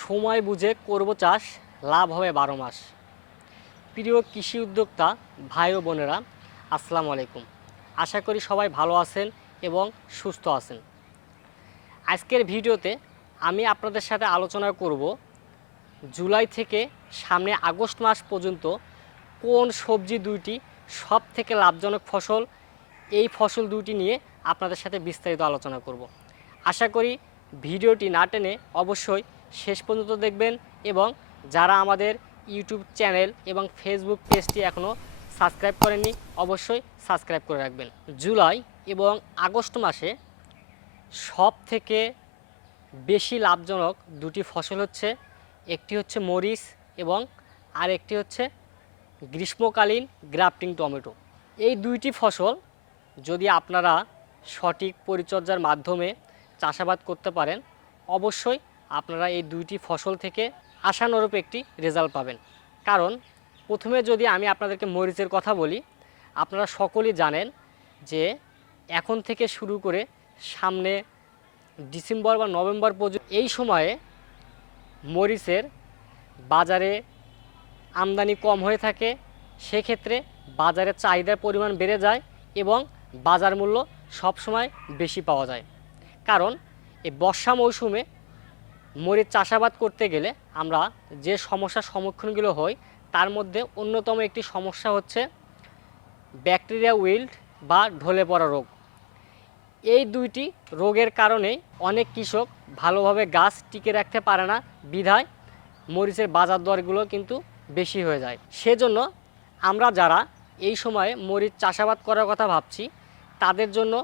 সময় বুঝে করব চাষ, লাভ হবে 12 মাস। প্রিয় কৃষি উদ্যোক্তা ভাই ও বোনেরা, আসসালামু আলাইকুম। আশা করি সবাই ভালো আছেন এবং সুস্থ আছেন। আজকের ভিডিওতে আমি আপনাদের সাথে আলোচনা করব জুলাই থেকে সামনে আগস্ট মাস পর্যন্ত কোন সবজি দুইটি সব থেকে লাভজনক ফসল, এই ফসল দুটি নিয়ে আপনাদের সাথে বিস্তারিত আলোচনা করব। আশা করি ভিডিওটি না টেনে অবশ্যই শেষ পর্যন্ত দেখবেন এবং যারা আমাদের ইউটিউব চ্যানেল এবং ফেসবুক পেজটি এখনও সাবস্ক্রাইব করেননি অবশ্যই সাবস্ক্রাইব করে রাখবেন। জুলাই এবং আগস্ট মাসে সব থেকে বেশি লাভজনক দুটি ফসল হচ্ছে, একটি হচ্ছে মরিচ এবং আরেকটি হচ্ছে গ্রীষ্মকালীন গ্রাফটিং টমেটো। এই দুইটি ফসল যদি আপনারা সঠিক পরিচর্যার মাধ্যমে চাষাবাদ করতে পারেন অবশ্যই আপনারা এই দুইটি ফসল থেকে আশানুরূপ একটি রেজাল্ট পাবেন। কারণ প্রথমে যদি আমি আপনাদেরকে মরিচের কথা বলি, আপনারা সকলেই জানেন যে এখন থেকে শুরু করে সামনে ডিসেম্বর বা নভেম্বর পর্যন্ত এই সময়ে মরিচের বাজারে আমদানি কম হয়ে থাকে, সেক্ষেত্রে বাজারে চাহিদার পরিমাণ বেড়ে যায় এবং বাজার মূল্য সবসময় বেশি পাওয়া যায়। কারণ এই বর্ষা মৌসুমে মরিচ চাষাবাদ করতে গেলে আমরা যে সমস্যার সম্মুখীনগুলো হই তার মধ্যে অন্যতম একটি সমস্যা হচ্ছে ব্যাকটেরিয়া উইল্ট বা ঢলে পড়া রোগ। এই দুইটি রোগের কারণে অনেক কৃষক ভালোভাবে গাছ টিকে রাখতে পারে না, বিধায় মরিচের বাজার দরগুলো কিন্তু বেশি হয়ে যায়। সেজন্য আমরা যারা এই সময়ে মরিচ চাষাবাদ করার কথা ভাবছি তাদের জন্য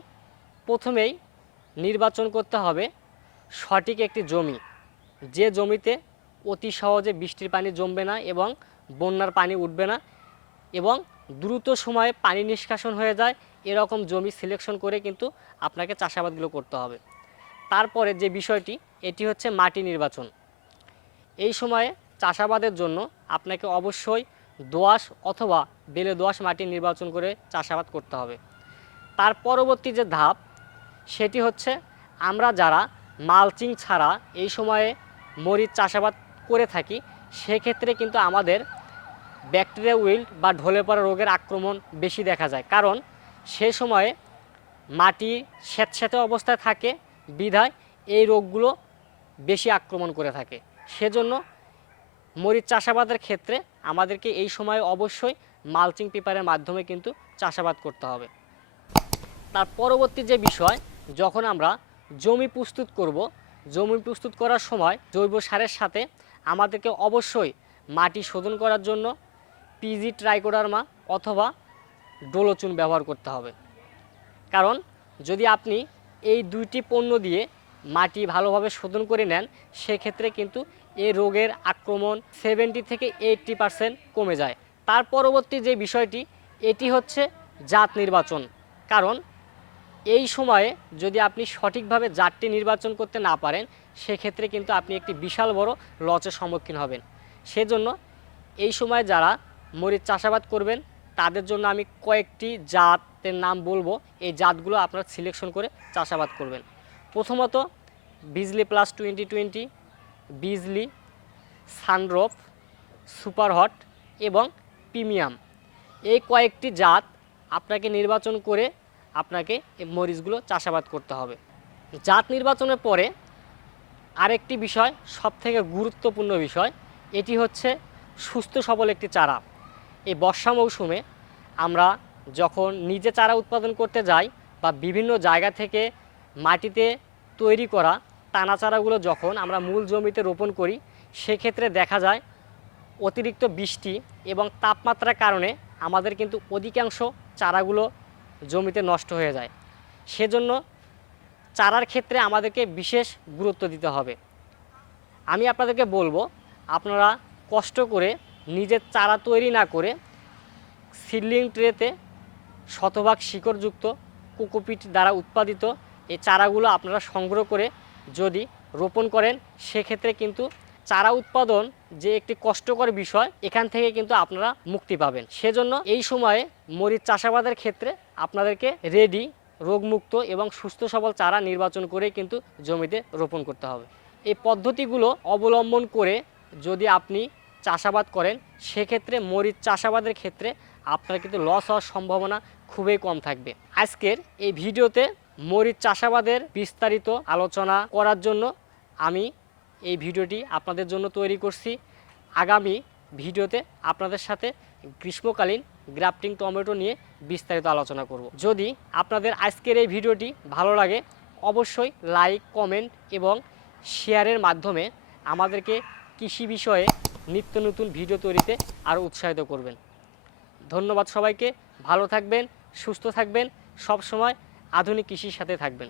প্রথমেই নির্বাচন করতে হবে সঠিক একটি জমি, যে জমিতে অতি সহজে বৃষ্টির পানি জমবে না এবং বন্যার পানি উঠবে না এবং দ্রুত সময়ে পানি নিষ্কাশন হয়ে যায়, এরকম জমি সিলেকশন করে কিন্তু আপনাকে চাষাবাদগুলো করতে হবে। তারপরে যে বিষয়টি এটি হচ্ছে মাটি নির্বাচন। এই সময়ে চাষাবাদের জন্য আপনাকে অবশ্যই দোআঁশ অথবা বেলে দোআঁশ মাটি নির্বাচন করে চাষাবাদ করতে হবে। তার পরবর্তী যে ধাপ সেটি হচ্ছে আমরা যারা মালচিং ছাড়া এই সময়ে মরিচ চাষাবাদ করে থাকি সেক্ষেত্রে কিন্তু আমাদের ব্যাকটেরিয়া উইল্ট বা ঢলে পড়া রোগের আক্রমণ বেশি দেখা যায়। কারণ সে সময়ে মাটি স্যাঁতস্যাঁতে অবস্থায় থাকে, বিধায় এই রোগগুলো বেশি আক্রমণ করে থাকে। সেজন্য মরিচ চাষাবাদের ক্ষেত্রে আমাদেরকে এই সময় অবশ্যই মালচিং পেপারের মাধ্যমে কিন্তু চাষাবাদ করতে হবে। তার পরবর্তী যে বিষয়, যখন আমরা জমি প্রস্তুত করব, জমি প্রস্তুত করার সময় জৈব সারের সাথে আমাদেরকে অবশ্যই মাটি শোধন করার জন্য পিজি ট্রাইকোডার্মা অথবা ডোলোচুন ব্যবহার করতে হবে। কারণ যদি আপনি এই দুইটি পণ্য দিয়ে মাটি ভালোভাবে শোধন করে নেন সেক্ষেত্রে কিন্তু এই রোগের আক্রমণ 70 থেকে 80% কমে যায়। তার পরবর্তী যে বিষয়টি এটি হচ্ছে জাত নির্বাচন। কারণ এই সময়ে যদি আপনি সঠিকভাবে জাতটি নির্বাচন করতে না পারেন সেক্ষেত্রে কিন্তু আপনি একটি বিশাল বড় লসের সম্মুখীন হবেন। সেজন্য এই সময় যারা মরিচ চাষাবাদ করবেন তাদের জন্য আমি কয়েকটি জাতের নাম বলবো, এই জাতগুলো আপনারা সিলেকশন করে চাষাবাদ করবেন। প্রথমত বিজলি প্লাস 2020, বিজলি, সানড্রপ, সুপারহট এবং প্রিমিয়াম, এই কয়েকটি জাত আপনাকে নির্বাচন করে আপনাকে এই মরিচগুলো চাষাবাদ করতে হবে। জাত নির্বাচনের পরে আরেকটি বিষয়, সবথেকে গুরুত্বপূর্ণ বিষয়, এটি হচ্ছে সুস্থ সবল একটি চারা। এই বর্ষা মৌসুমে আমরা যখন নিজে চারা উৎপাদন করতে যাই বা বিভিন্ন জায়গা থেকে মাটিতে তৈরি করা টানা চারাগুলো যখন আমরা মূল জমিতে রোপণ করি সেক্ষেত্রে দেখা যায় অতিরিক্ত বৃষ্টি এবং তাপমাত্রার কারণে আমাদের কিন্তু অধিকাংশ চারাগুলো জমিতে নষ্ট হয়ে যায়। সেজন্য চারার ক্ষেত্রে আমাদেরকে বিশেষ গুরুত্ব দিতে হবে। আমি আপনাদেরকে বলবো আপনারা কষ্ট করে নিজের চারা তৈরি না করে সিডলিং ট্রেতে শতভাগ শিকড়যুক্ত কোকোপিট দ্বারা উৎপাদিত এই চারাগুলো আপনারা সংগ্রহ করে যদি রোপণ করেন সেক্ষেত্রে কিন্তু চারা উৎপাদন যে একটি কষ্টকর বিষয়, এখান থেকে কিন্তু আপনারা মুক্তি পাবেন। সেজন্য এই সময়ে মরিচ চাষাবাদের ক্ষেত্রে আপনাদেরকে রেডি, রোগমুক্ত এবং সুস্থ সবল চারা নির্বাচন করে কিন্তু জমিতে রোপণ করতে হবে। এই পদ্ধতিগুলো অবলম্বন করে যদি আপনি চাষাবাদ করেন, সেক্ষেত্রে মরিচ চাষাবাদের ক্ষেত্রে আপনার কিন্তু লস হওয়ার সম্ভাবনা খুবই কম থাকবে। আজকের এই ভিডিওতে মরিচ চাষাবাদের বিস্তারিত আলোচনা করার জন্য আমি এই ভিডিওটি আপনাদের জন্য তৈরি করছি। আগামী ভিডিওতে আপনাদের সাথে গ্রীষ্মকালীন গ্রাফটিং টমেটো নিয়ে বিস্তারিত আলোচনা করব। যদি আপনাদের আজকের এই ভিডিওটি ভালো লাগে, অবশ্যই লাইক, কমেন্ট এবং শেয়ারের মাধ্যমে আমাদেরকে কৃষি বিষয়ে নিত্য নতুন ভিডিও তৈরিতে আরও উৎসাহিত করবেন। ধন্যবাদ সবাইকে। ভালো থাকবেন, সুস্থ থাকবেন, সব সময় আধুনিক কৃষির সাথে থাকবেন।